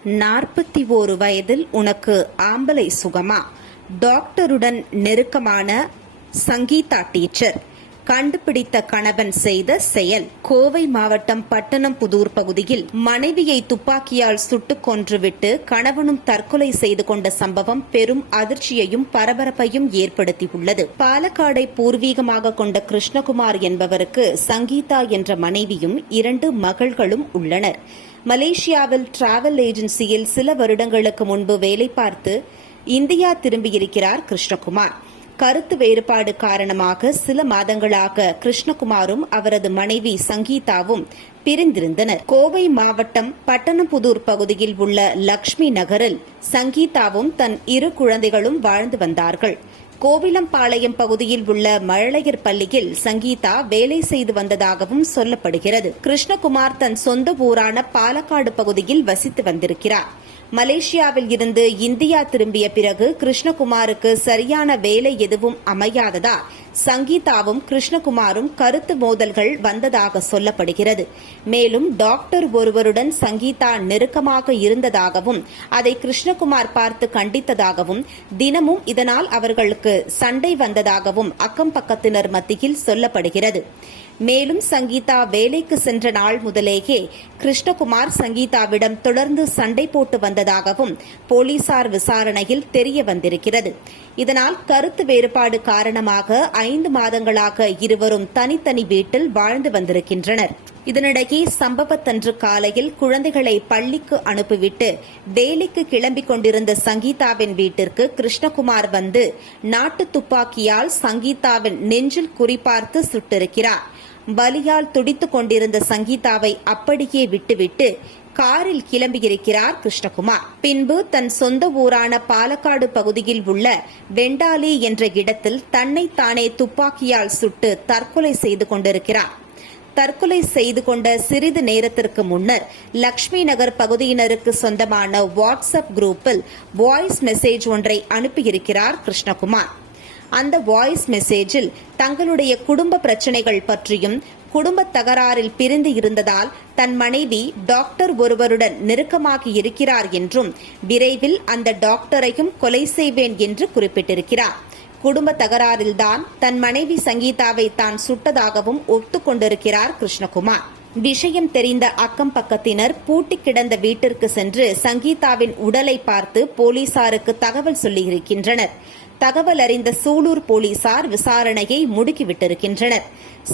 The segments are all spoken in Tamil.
நாற்பத்தி ஓரு வயதில் உனக்கு ஆம்பளை சுகமா? டாக்டருடன் நெருக்கமான சங்கீதா டீச்சர் கண்டுபிடித்த கணவன் செய்த செயல். கோவை மாவட்டம் பட்டணம் புதூர் பகுதியில் மனைவியை துப்பாக்கியால் சுட்டுக் கொன்றுவிட்டு கணவனும் தற்கொலை செய்து கொண்ட சம்பவம் பெரும் அதிர்ச்சியையும் பரபரப்பையும் ஏற்படுத்தியுள்ளது. பாலக்காடை பூர்வீகமாக கொண்ட கிருஷ்ணகுமார் என்பவருக்கு சங்கீதா என்ற மனைவியும் இரண்டு மகள்களும் உள்ளனர். மலேசியாவில் டிராவல் ஏஜென்சியில் சில வருடங்களுக்கு முன்பு வேலை பார்த்து இந்தியா திரும்பியிருக்கிறார் கிருஷ்ணகுமார். கருத்து வேறுபாடு காரணமாக சில மாதங்களாக கிருஷ்ணகுமாரும் அவரது மனைவி சங்கீதாவும் பிரிந்திருந்தனர். கோவை மாவட்டம் பட்டணபுதூர் பகுதியில் உள்ள லக்ஷ்மி நகரில் சங்கீதாவும் தன் இரு குழந்தைகளும் வாழ்ந்து வந்தார்கள். கோவிலம்பாளையம் பகுதியில் உள்ள மழலையர் பள்ளியில் சங்கீதா வேலை செய்து வந்ததாகவும் சொல்லப்படுகிறது. கிருஷ்ணகுமார் தன் சொந்த ஊரான பாலக்காடு பகுதியில் வசித்து வந்திருக்கிறார். மலேசியாவில் இருந்து இந்தியா திரும்பிய பிறகு கிருஷ்ணகுமாருக்கு சரியான வேலை எதுவும் அமையாததா சங்கீதாவும் கிருஷ்ணகுமாரும் கருத்து மோதல்கள் வந்ததாக சொல்லப்படுகிறது. மேலும் டாக்டர் ஒருவருடன் சங்கீதா நெருக்கமாக இருந்ததாகவும் அதை கிருஷ்ணகுமார் பார்த்து கண்டித்ததாகவும் தினமும் இதனால் அவர்களுக்கு சண்டை வந்ததாகவும் அக்கம் பக்கத்தினர் மத்தியில் சொல்லப்படுகிறது. மேலும் சங்கீதா வேலைக்கு சென்ற நாள் முதலேயே கிருஷ்ணகுமார் சங்கீதாவிடம் தொடர்ந்து சண்டை போட்டு வந்ததாகவும் போலீசார் விசாரணையில் தெரிய வந்திருக்கிறது. இதனால் கருத்து வேறுபாடு காரணமாக ஐந்து மாதங்களாக இருவரும் தனித்தனி வீட்டில் வாழ்ந்து வந்திருக்கின்றனர். இதனிடையே சம்பவத்தன்று காலையில் குழந்தைகளை பள்ளிக்கு அனுப்பிவிட்டு வேலைக்கு கிளம்பிக் கொண்டிருந்த சங்கீதாவின் வீட்டிற்கு கிருஷ்ணகுமார் வந்து நாட்டு துப்பாக்கியால் சங்கீதாவின் நெஞ்சில் குறிபார்த்து சுட்டிருக்கிறார். பலியால் துடித்துக் கொண்டிருந்த சங்கீதாவை அப்படியே விட்டுவிட்டு காரில் கிளம்பியிருக்கிறார் கிருஷ்ணகுமார். பின்பு தன் சொந்த ஊரான பாலக்காடு பகுதியில் உள்ள வெண்டாலி என்ற இடத்தில் தன்னை தானே துப்பாக்கியால் சுட்டு தற்கொலை செய்து கொண்டிருக்கிறார். தற்கொலை செய்து கொண்ட சிறிது நேரத்திற்கு முன்னர் லக்ஷ்மி நகர் பகுதியினருக்கு சொந்தமான வாட்ஸ்அப் குரூப்பில் வாய்ஸ் மெசேஜ் ஒன்றை அனுப்பியிருக்கிறார் கிருஷ்ணகுமார். அந்த வாய்ஸ் மெசேஜில் தங்களுடைய குடும்ப பிரச்சனைகள் பற்றியும் குடும்பத் தகராறில் பிரிந்து இருந்ததால் தன் மனைவி டாக்டர் ஒருவருடன் நெருக்கமாக இருக்கிறார் என்றும் விரைவில் அந்த டாக்டரையும் கொலை செய்வேன் என்று குறிப்பிட்டிருக்கிறார். குடும்ப தகராறில்தான் தன் மனைவி சங்கீதாவை தான் சுட்டதாகவும் ஒத்துக்கொண்டிருக்கிறார் கிருஷ்ணகுமார். விஷயம் தெரிந்த அக்கம் பக்கத்தினர் பூட்டி கிடந்த வீட்டிற்கு சென்று சங்கீதாவின் உடலை பார்த்து போலீசாருக்கு தகவல் சொல்லியிருக்கின்றனர். தகவல் அறிந்த சூலூர் போலீசார் விசாரணையை முடுக்கிவிட்டிருக்கின்றனர்.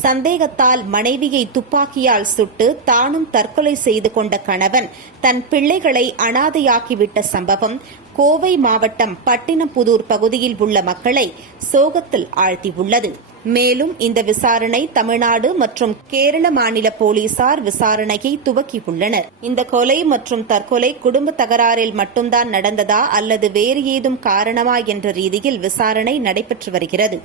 சந்தேகத்தால் மனைவியை துப்பாக்கியால் சுட்டு தானும் தற்கொலை செய்து கொண்ட கணவன் தன் பிள்ளைகளை அனாதையாக்கிவிட்ட சம்பவம் கோவை மாவட்டம் பட்டினப்புதூர் பகுதியில் உள்ள மக்களை சோகத்தில் ஆழ்த்தியுள்ளது. மேலும் இந்த விசாரணை தமிழ்நாடு மற்றும் கேரள மாநில போலீசார் விசாரணையை துவக்கியுள்ளனர். இந்த கொலை மற்றும் தற்கொலை குடும்ப தகராறில் மட்டும்தான் நடந்ததா அல்லது வேறு ஏதும் காரணமா என்ற ரீதியில் விசாரணை நடைபெற்று வருகிறது.